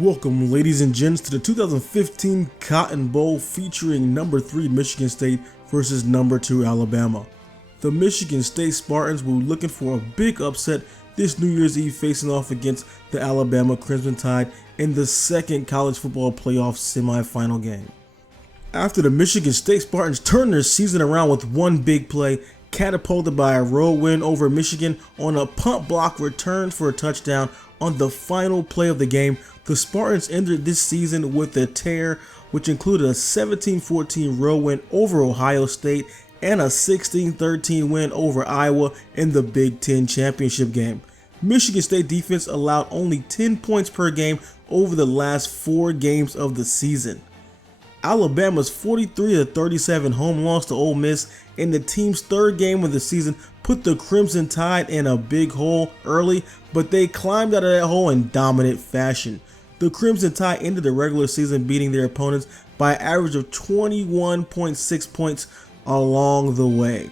Welcome, ladies and gents, to the 2015 Cotton Bowl featuring number 3 Michigan State versus number 2 Alabama. The Michigan State Spartans were looking for a big upset this New Year's Eve, facing off against the Alabama Crimson Tide in the second college football playoff semifinal game. After the Michigan State Spartans turned their season around with one big play, catapulted by a road win over Michigan on a punt block return for a touchdown on the final play of the game, the Spartans ended this season with a tear, which included a 17-14 road win over Ohio State and a 16-13 win over Iowa in the Big Ten championship game. Michigan State defense allowed only 10 points per game over the last 4 games of the season. Alabama's 43-37 home loss to Ole Miss in the team's third game of the season put the Crimson Tide in a big hole early, but they climbed out of that hole in dominant fashion. The Crimson Tide ended the regular season beating their opponents by an average of 21.6 points along the way.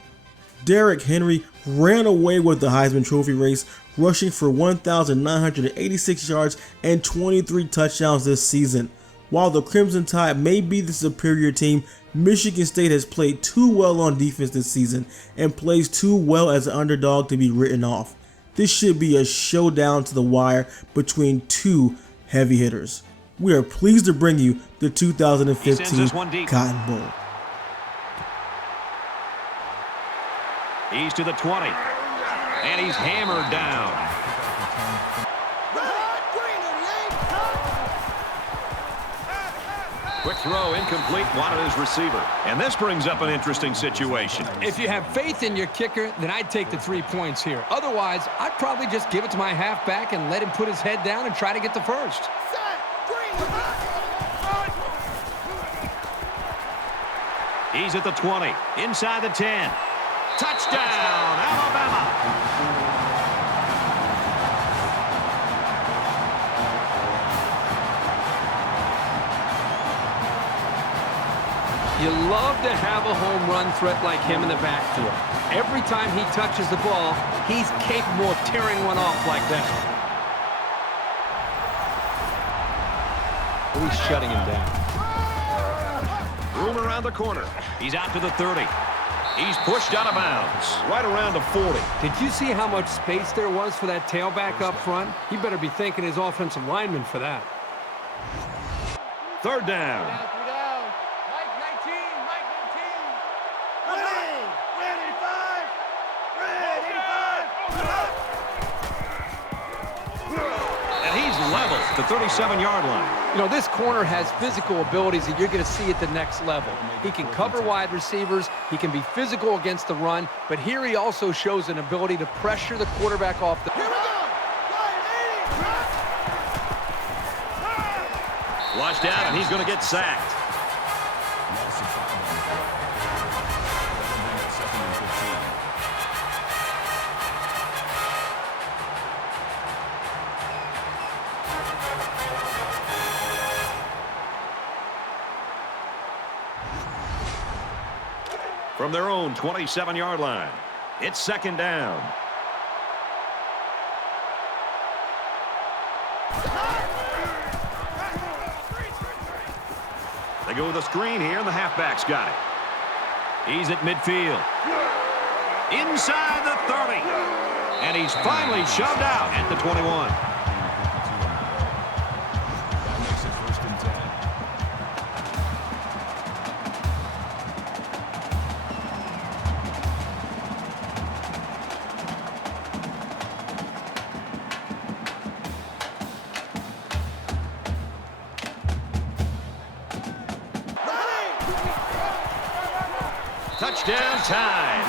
Derrick Henry ran away with the Heisman Trophy race, rushing for 1,986 yards and 23 touchdowns this season. While the Crimson Tide may be the superior team, Michigan State has played too well on defense this season and plays too well as an underdog to be written off. This should be a showdown to the wire between two heavy hitters. We are pleased to bring you the 2015 Cotton Bowl. He's to the 20, and he's hammered down. Quick throw, incomplete, wanted his receiver. And this brings up an interesting situation. If you have faith in your kicker, then I'd take the 3 points here. Otherwise, I'd probably just give it to my halfback and let him put his head down and try to get the first. He's at the 20, inside the 10. Touchdown, Alabama! You love to have a home run threat like him in the backfield. Every time he touches the ball, he's capable of tearing one off like that. He's shutting him down. Room around the corner. He's out to the 30. He's pushed out of bounds, right around the 40. Did you see how much space there was for that tailback up front? He better be thanking his offensive lineman for that. Third down. Level the 37-yard line. You know, this corner has physical abilities that you're going to see at the next level. He can cover wide receivers. He can be physical against the run. But here he also shows an ability to pressure the quarterback off the... Here we go! Flushed out, and he's going to get sacked. From their own 27-yard line, it's second down. They go with a screen here, and the halfback's got it. He's at midfield. Inside the 30. And he's finally shoved out at the 21. Touchdown time.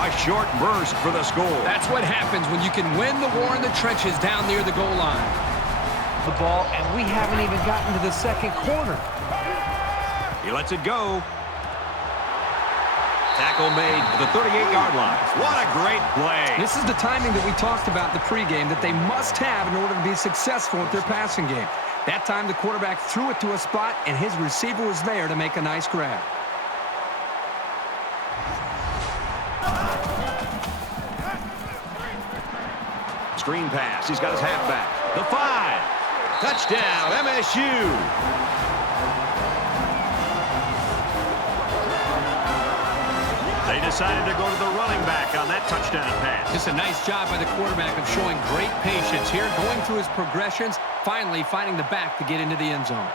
A short burst for the score. That's what happens when you can win the war in the trenches down near the goal line. The ball, and we haven't even gotten to the second quarter. He lets it go. Tackle made at the 38-yard line. What a great play. This is the timing that we talked about in the pregame that they must have in order to be successful with their passing game. That time the quarterback threw it to a spot, and his receiver was there to make a nice grab. Screen pass. He's got his halfback. The 5. Touchdown, MSU. They decided to go to the running back on that touchdown pass. Just a nice job by the quarterback of showing great patience here, going through his progressions, finally finding the back to get into the end zone.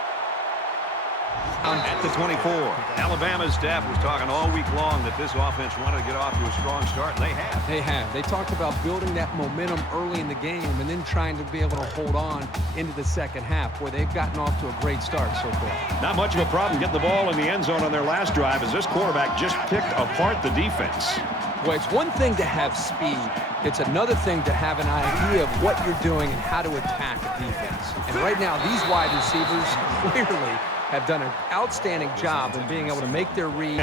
At the 24, Alabama's staff was talking all week long that this offense wanted to get off to a strong start, and they have. They have. They talked about building that momentum early in the game and then trying to be able to hold on into the second half, where they've gotten off to a great start so far. Not much of a problem getting the ball in the end zone on their last drive, as this quarterback just picked apart the defense. Well, it's one thing to have speed. It's another thing to have an idea of what you're doing and how to attack a defense. And right now, these wide receivers clearly have done an outstanding job of being able to make their read.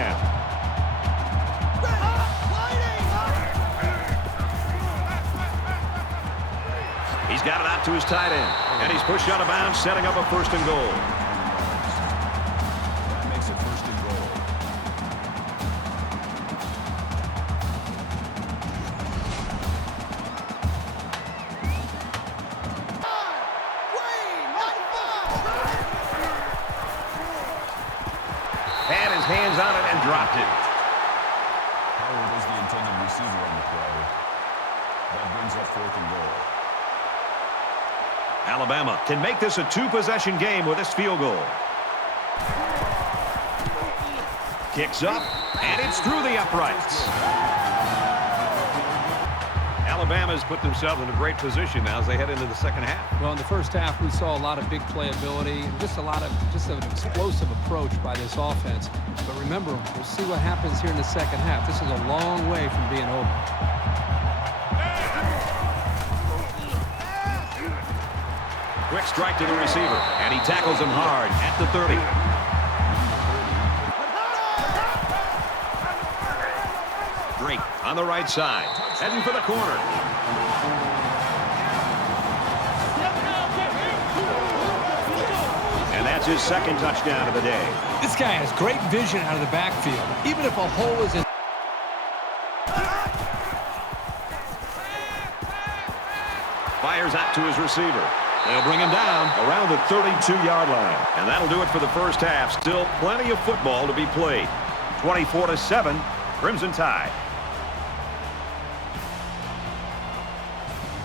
He's got it out to his tight end, and he's pushed out of bounds, setting up a 1st and goal. That makes it 1st and goal. Had his hands on it and dropped it. Howard is the intended receiver on the play. That brings up 4th and goal. Alabama can make this a 2-possession game with this field goal. Kicks up, and it's through the uprights. Alabama's put themselves in a great position now as they head into the second half. Well, in the first half, we saw a lot of big playability and just an explosive approach by this offense. But remember, we'll see what happens here in the second half. This is a long way from being over. Quick strike to the receiver, and he tackles him hard at the 30. Drake on the right side, heading for the corner. And that's his 2nd touchdown of the day. This guy has great vision out of the backfield. Even if a hole is in. Fires out to his receiver. They'll bring him down around the 32-yard line. And that'll do it for the first half. Still plenty of football to be played. 24-7, Crimson Tide.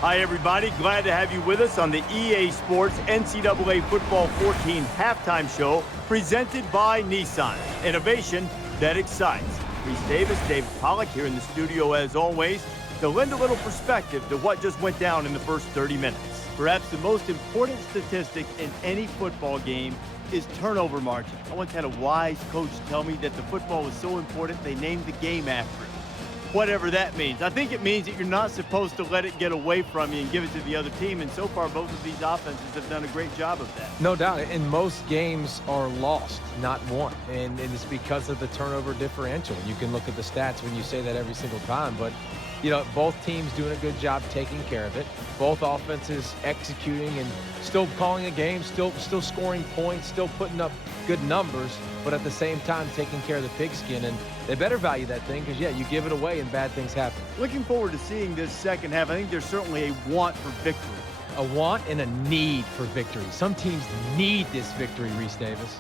Hi, everybody. Glad to have you with us on the EA Sports NCAA Football 14 halftime show presented by Nissan. Innovation that excites. Reese Davis, David Pollack here in the studio as always to lend a little perspective to what just went down in the first 30 minutes. Perhaps the most important statistic in any football game is turnover margin. I once had a wise coach tell me that the football was so important they named the game after it. Whatever that means. I think it means that you're not supposed to let it get away from you and give it to the other team, and so far both of these offenses have done a great job of that. No doubt, and most games are lost, not won, and it's because of the turnover differential. You can look at the stats when you say that every single time, but you know, both teams doing a good job taking care of it. Both offenses executing and still calling a game, still scoring points, still putting up good numbers, but at the same time taking care of the pigskin. And they better value that thing because, yeah, you give it away and bad things happen. Looking forward to seeing this second half. I think there's certainly a want for victory. A want and a need for victory. Some teams need this victory, Reese Davis.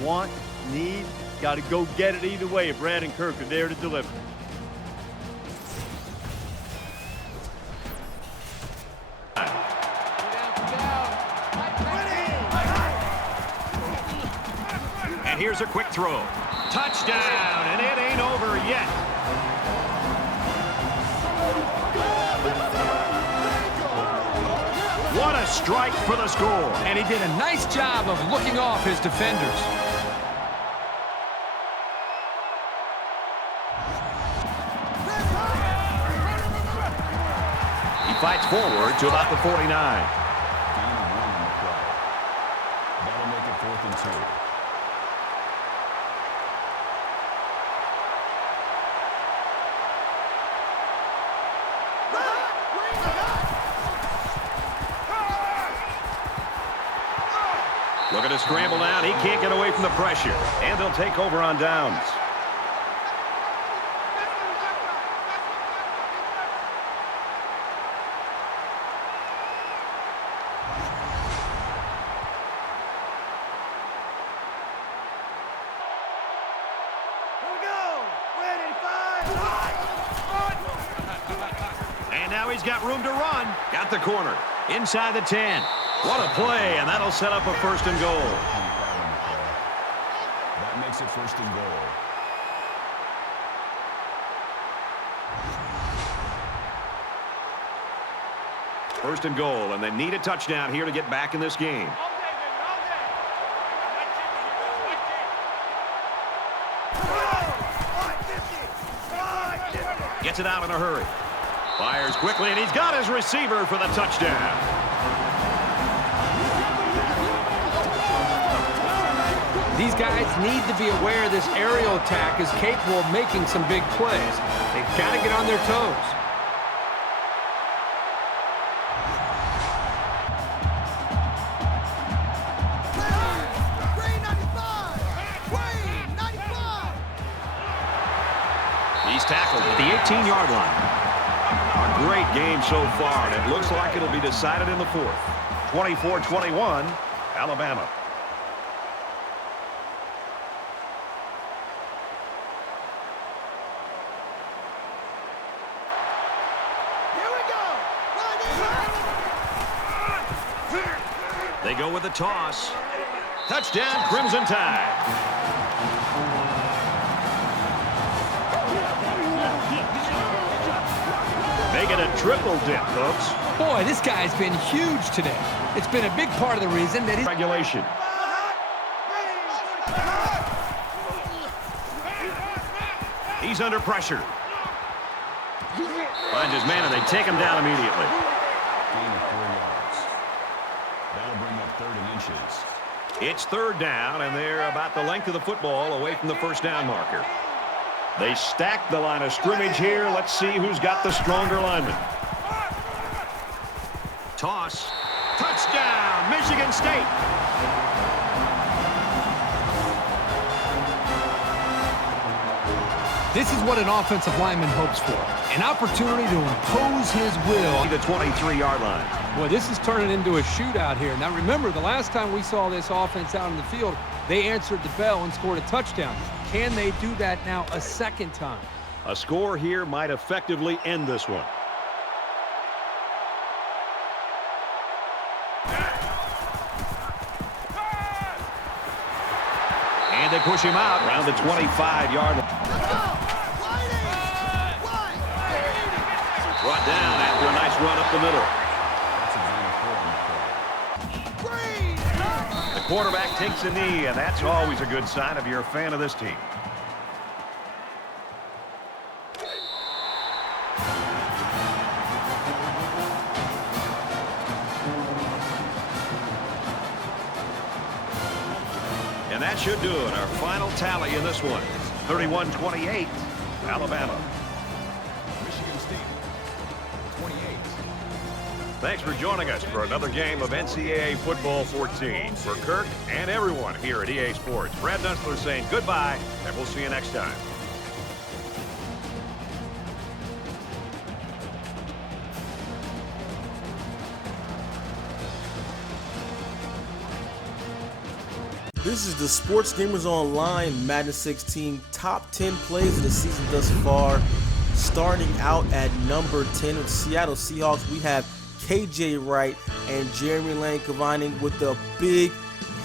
Want, need, got to go get it either way if Brad and Kirk are there to deliver. And here's a quick throw. Touchdown, and it ain't over yet. What a strike for the score. And he did a nice job of looking off his defenders. He fights forward to about the 49. Gain of 1 on the play. That'll make it 4th and 2. Looking to scramble down. He can't get away from the pressure. And they'll take over on downs. And now he's got room to run. Got the corner. Inside the 10. What a play, and that'll set up a 1st and goal. That makes it 1st and goal. First and goal, and they need a touchdown here to get back in this game. Gets it out in a hurry. Fires quickly, and he's got his receiver for the touchdown. These guys need to be aware this aerial attack is capable of making some big plays. They've got to get on their toes. He's tackled at the 18-yard line. A great game so far, and it looks like it'll be decided in the 4th. 24-21, Alabama. They go with the toss. Touchdown, Crimson Tide. Making a triple dip, folks. Boy, this guy's been huge today. It's been a big part of the reason that he's... Regulation. He's under pressure. Finds his man, and they take him down immediately. Gain of 4 yards. That'll bring up 3rd and inches. It's 3rd down, and they're about the length of the football away from the 1st down marker. They stack the line of scrimmage here. Let's see who's got the stronger lineman. Toss. Touchdown, Michigan State. This is what an offensive lineman hopes for. An opportunity to impose his will. The 23-yard line. Boy, this is turning into a shootout here. Now, remember, the last time we saw this offense out in the field, they answered the bell and scored a touchdown. Can they do that now a 2nd time? A score here might effectively end this one. And they push him out around the 25-yard line. Brought down after a nice run up the middle. The quarterback takes a knee, and that's always a good sign if you're a fan of this team. And that should do it. Our final tally in this one, 31-28, Alabama. Michigan State, 28. Thanks for joining us for another game of NCAA Football 14. For Kirk and everyone here at EA Sports, Brad Dunstler saying goodbye, and we'll see you next time. This is the Sports Gamers Online Madden 16 top 10 plays of the season thus far. Starting out at number 10 with Seattle Seahawks, we have KJ Wright and Jeremy Lane combining with the big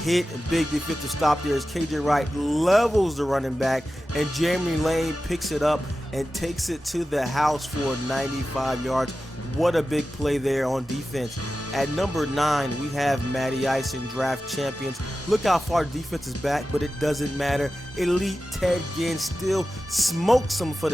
hit and big defensive stop there as KJ Wright levels the running back and Jeremy Lane picks it up and takes it to the house for 95 yards. What a big play there on defense. At number 9, we have Matty Ice and draft champions. Look how far defense is back, but it doesn't matter. Elite Ted Ginn still smokes them for the